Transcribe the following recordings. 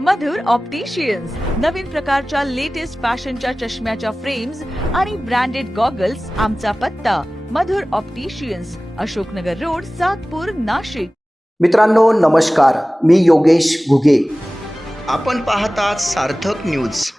मधुर opticians नवीन प्रकारच्या latest फॅशनच्या चष्म्याच्या फ्रेम्स आणि ब्रँडेड गॉगल्स आमचा पत्ता. Madhur opticians Ashoknagar road Satpur Nashik. मित्रांनो नमस्कार. मी योगेश घुगे. आपण पाहतात सार्थक न्यूज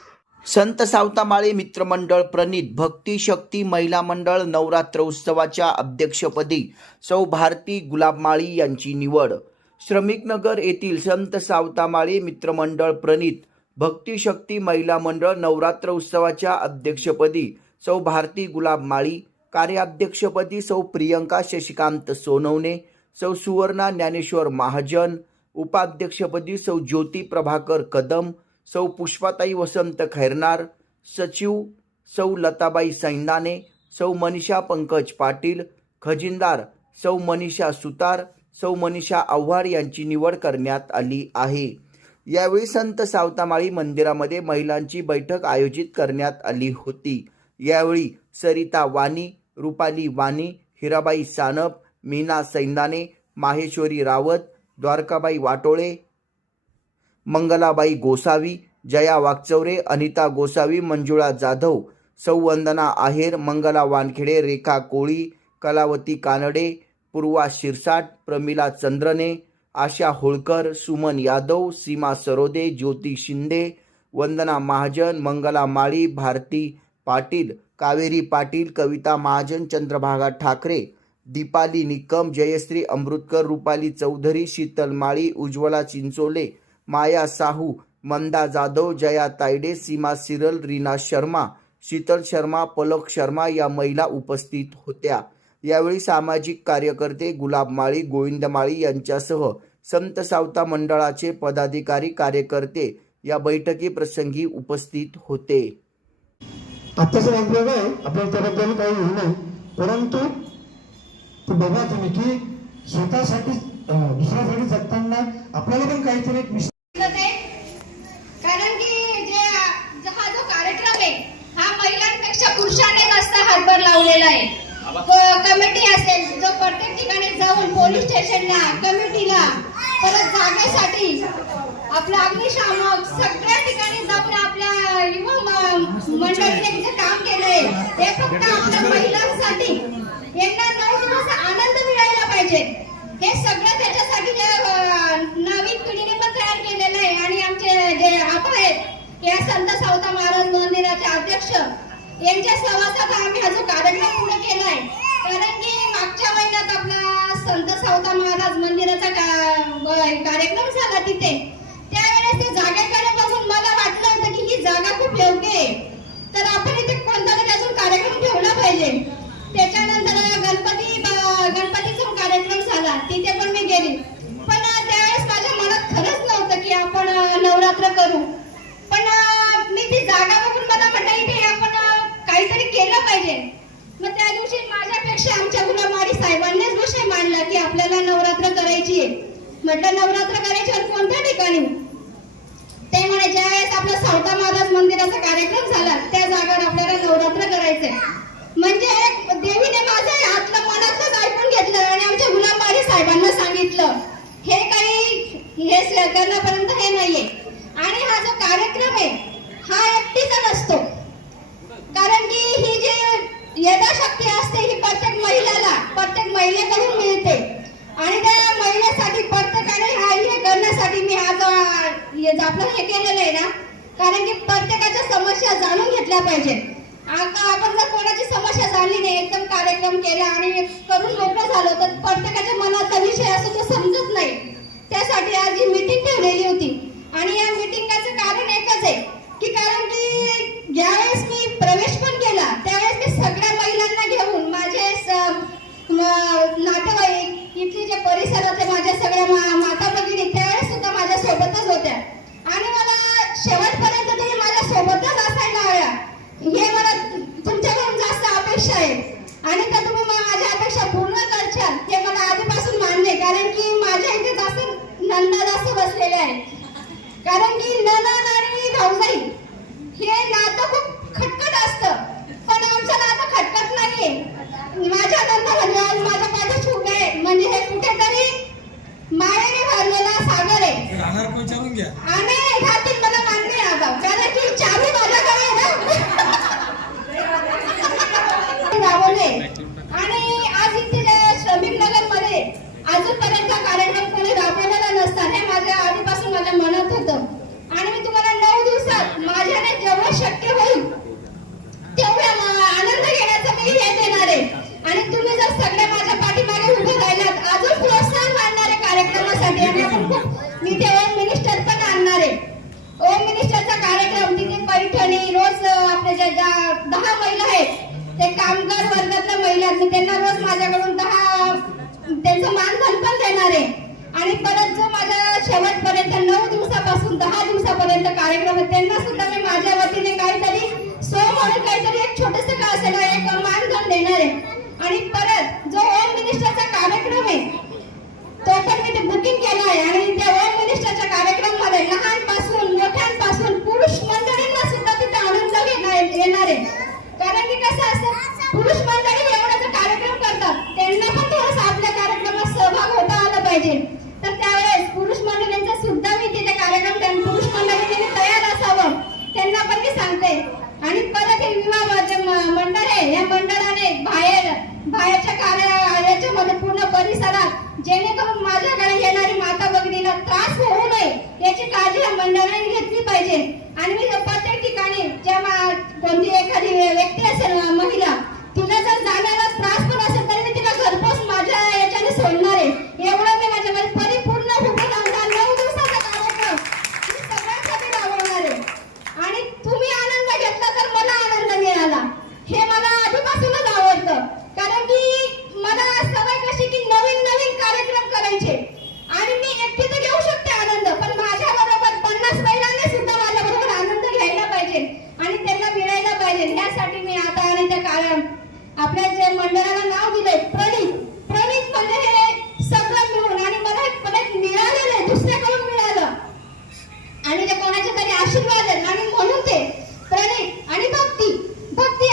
संत सावतामाळे मित्रमंडळ प्रणित भक्ती शक्ती महिला मंडळ नवरात्र उत्सवाच्या अध्यक्षपदी सौ भारती गुलाबमाळी यांची निवड. श्रमिकनगर येथील संत सावतामाळी मित्रमंडळ प्रणित भक्तिशक्ती महिला मंडळ नवरात्र उत्सवाच्या अध्यक्षपदी सौ भारती गुलाब माळी कार्याध्यक्षपदी सौ प्रियंका शशिकांत सोनवणे सौ सुवर्णा ज्ञानेश्वर महाजन उपाध्यक्षपदी सौ ज्योती प्रभाकर कदम सौ पुष्पाताई वसंत खैरनार सचिव सौ लताबाई सैंदाने सौ मनीषा पंकज पाटील खजिनदार सौ मनीषा सुतार सौ मनीषा आव्हाड यांची निवड करण्यात आली आहे. यावेळी संत सावतामाळी मंदिरामध्ये महिलांची बैठक आयोजित करण्यात आली होती. यावेळी सरिता वाणी रुपाली वाणी हिराबाई सानप मीना सैंदाने माहेश्वरी रावत द्वारकाबाई वाटोळे मंगलाबाई गोसावी जया वागचौरे अनिता गोसावी मंजुळा जाधव सौवंदना आहेर मंगला वानखेडे रेखा कोळी कलावती कानडे पूर्वा शिरसाट प्रमिला चंद्रने आशा होळकर सुमन यादव सीमा सरोदे ज्योती शिंदे वंदना महाजन मंगला माळी भारती पाटील कावेरी पाटील कविता महाजन चंद्रभागा ठाकरे दीपाली निकम जयश्री अमृतकर रुपाली चौधरी शीतल माळी उज्ज्वला चिंचोले माया साहू मंदा जाधव जया तायडे सीमा सिरल रीना शर्मा शीतल शर्मा पलक शर्मा या महिला उपस्थित होत्या. यावेळी सामाजिक कार्यकर्ते गुलाब माळी गोविंद माळी यांच्यासह संत सावता मंडळाचे पदाधिकारी कार्यकर्ते या बैठकी प्रसंगी उपस्थित होते. आत्ताचं वागलेलं आहे. आपल्याला त्याबद्दल काही हे नाही परंतु ते बघा तुम्ही की स्वतःसाठी दुसऱ्यासाठी जगताना आपल्याला पण काहीतरी एक. कारण की जे हा जो कार्यक्रम आहे हा महिलांपेक्षा पुरुषांनी जास्त हातभार लावलेला आहे. कमिटी असेल जो प्रत्येक ठिकाणी जाऊन पोलीस स्टेशनला कमिटीला परत जागेसाठी आपला अग्निशामक सगळ्या ठिकाणी जाऊन आपल्या युवा मंडळीने जे काम केलंय ते फक्त आपल्या महिलांसाठी यांना नऊ दिवस आनंद मिळायला पाहिजे हे सगळं त्याच्यासाठी जे अं, नवीन पिढीने पण तयार केलेलं आहे आणि आमचे जे आपा आहेत या संत सावता महाराज मंदिराचे अध्यक्ष यांच्या सहवासात आम्ही हा जो कार्यक्रम पुढे केलाय कारण की मागच्या महिन्यात आपला संत सावता महाराज मंदिराचा का- व- कार्यक्रम झाला तिथे. म्हटलं नवरात्र करायची कोणत्या ठिकाणी? ते म्हणे ज्यावेळेस आपला सावता महाराज मंदिराचा कार्यक्रम झाला त्या जागेवर आपल्याला नवरात्र करायचंय. म्हणजे देवीने माझं आतलं मनातलंच ऐकून घेतलं आणि आमच्या गुलामबारी साहेबांना सांगितलं हे काही हे स- करण्यापर्यंत हे नाहीये. आणि हा जो कार्यक्रम आहे हा एकटीचा नसतो. कारण की ही जी यथाशक्ती असते ही प्रत्येक महिलाला प्रत्येक महिलेकडून मिळते. हे आपलं हे केलेलं आहे ना कारण की प्रत्येकाच्या समस्या जाणून घेतल्या पाहिजेत. आता आपण जर कोणाची समस्या जाणली नाही एकदम कार्यक्रम केला आणि करून मोकळं झालं तर प्रत्येकाच्या मनाचा विषय असतो तो समजत नाही त्यासाठी आज ही मीटिंग ठेवलेली होती. आणि या आहे. कारण की नना ना भाऊ नाही हे नातं खूप खटकट असतं. पण आमचं नातं खटकट नाहीये. माझ्या नंतर हनुमान माझ्या पाठीच उभे म्हणजे हे कुठेतरी मायेने भरलेला सागर आहे. आणि दहा महिला आहेत. ते कामगार वर्गातल्या महिला आहेत त्यांना रोज माझ्याकडून दहा त्यांचं मानधन पण देणार आहे. आणि परत जो माझ्या शेवटपर्यंत नऊ दिवसापासून दहा दिवसापर्यंत कार्यक्रम आहे त्यांना सुद्धा मी माझ्या वतीने काहीतरी सो म्हणून काहीतरी एक छोटस का असेल एक मानधन देणार आहे. आणि परत जो होम मिनिस्टरचा कार्यक्रम आहे तो पण मी ते बुकिंग केला आहे. आणि त्या होम मिनिस्टरच्या कार्यक्रमामध्ये लहानपासून मोठ्यांपासून सांगते. आणि परत हे विवाह मंडळ आहे. या मंडळाने बाहेर बाहेरच्या कार्य पूर्ण परिसरात जेणेकरून माझ्याकडे येणारी माता भगिनीला त्रास होऊ नये याची काळजी या मंडळाने घेतली पाहिजे. आणि मी प्रत्येक ठिकाणी जेव्हा कोणती एखादी मिळायला मी आता आणि ते कारण आपल्या जे मंडळाला नाव दिलंय प्रणित प्रणित म्हणजे हे सगळं मिळून आणि मला प्रणित मिळालेलं आहे दुसऱ्याकडून मिळालं? आणि ते कोणाचे तरी आशीर्वाद आहेत आणि म्हणून ते. प्रणित आणि भक्ती. भक्ती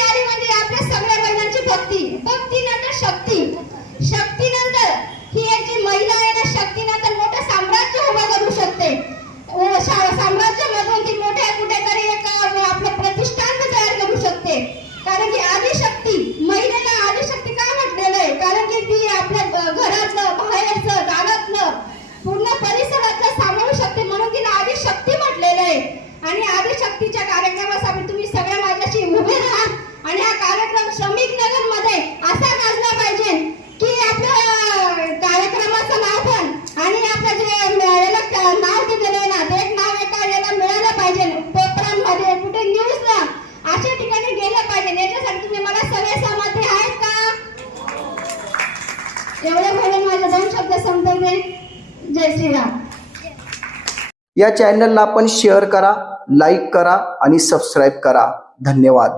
माझे दोन शब्द संपवले जय श्रीराम. या चॅनलला आपण शेअर करा लाईक करा आणि सबस्क्राईब करा. धन्यवाद.